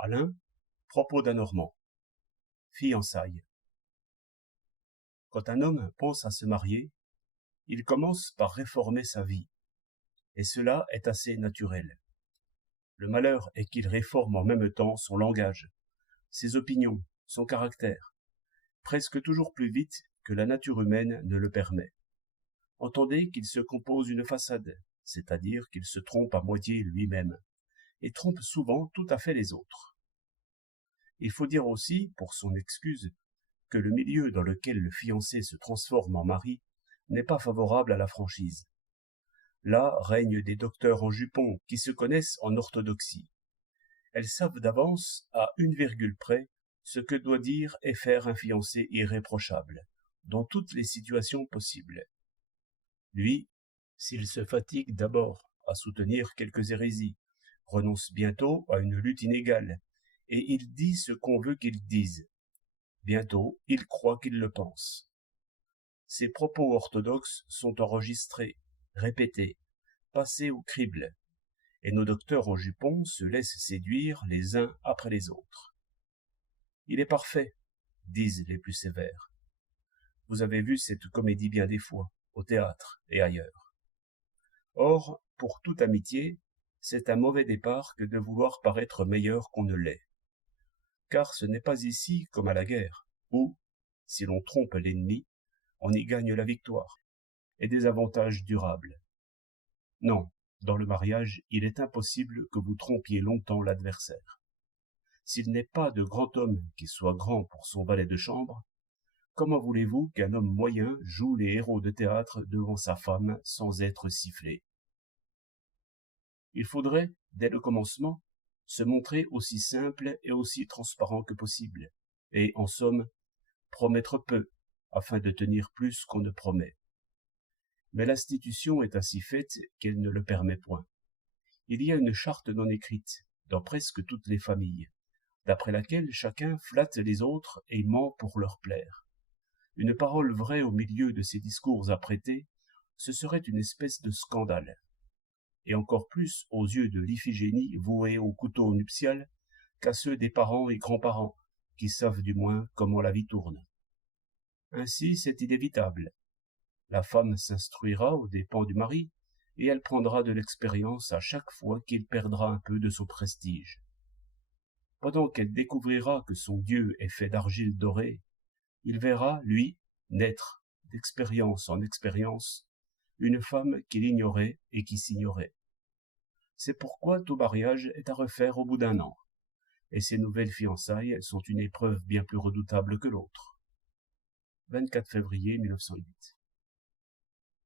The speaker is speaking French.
Alain, propos d'un Normand. Fiançailles. Quand un homme pense à se marier, il commence par réformer sa vie, et cela est assez naturel. Le malheur est qu'il réforme en même temps son langage, ses opinions, son caractère, presque toujours plus vite que la nature humaine ne le permet. Entendez qu'il se compose une façade, c'est-à-dire qu'il se trompe à moitié lui-même, et trompe souvent tout à fait les autres. Il faut dire aussi, pour son excuse, que le milieu dans lequel le fiancé se transforme en mari n'est pas favorable à la franchise. Là règnent des docteurs en jupon qui se connaissent en orthodoxie. Elles savent d'avance, à une virgule près, ce que doit dire et faire un fiancé irréprochable, dans toutes les situations possibles. Lui, s'il se fatigue d'abord à soutenir quelques hérésies, renonce bientôt à une lutte inégale, et il dit ce qu'on veut qu'il dise. Bientôt, il croit qu'il le pense. Ses propos orthodoxes sont enregistrés, répétés, passés au crible, et nos docteurs en jupon se laissent séduire les uns après les autres. Il est parfait, disent les plus sévères. Vous avez vu cette comédie bien des fois, au théâtre et ailleurs. Or, pour toute amitié, c'est un mauvais départ que de vouloir paraître meilleur qu'on ne l'est. Car ce n'est pas ici comme à la guerre, où, si l'on trompe l'ennemi, on y gagne la victoire, et des avantages durables. Non, dans le mariage, il est impossible que vous trompiez longtemps l'adversaire. S'il n'est pas de grand homme qui soit grand pour son valet de chambre, comment voulez-vous qu'un homme moyen joue les héros de théâtre devant sa femme sans être sifflé? Il faudrait, dès le commencement, se montrer aussi simple et aussi transparent que possible, et, en somme, promettre peu, afin de tenir plus qu'on ne promet. Mais l'institution est ainsi faite qu'elle ne le permet point. Il y a une charte non écrite, dans presque toutes les familles, d'après laquelle chacun flatte les autres et ment pour leur plaire. Une parole vraie au milieu de ces discours apprêtés, ce serait une espèce de scandale. Et encore plus aux yeux de l'Iphigénie vouée au couteau nuptial qu'à ceux des parents et grands-parents, qui savent du moins comment la vie tourne. Ainsi, c'est inévitable. La femme s'instruira aux dépens du mari, et elle prendra de l'expérience à chaque fois qu'il perdra un peu de son prestige. Pendant qu'elle découvrira que son Dieu est fait d'argile dorée, il verra, lui, naître, d'expérience en expérience, une femme qu'il ignorait et qui s'ignorait. C'est pourquoi tout mariage est à refaire au bout d'un an, et ces nouvelles fiançailles sont une épreuve bien plus redoutable que l'autre. 24 février 1908.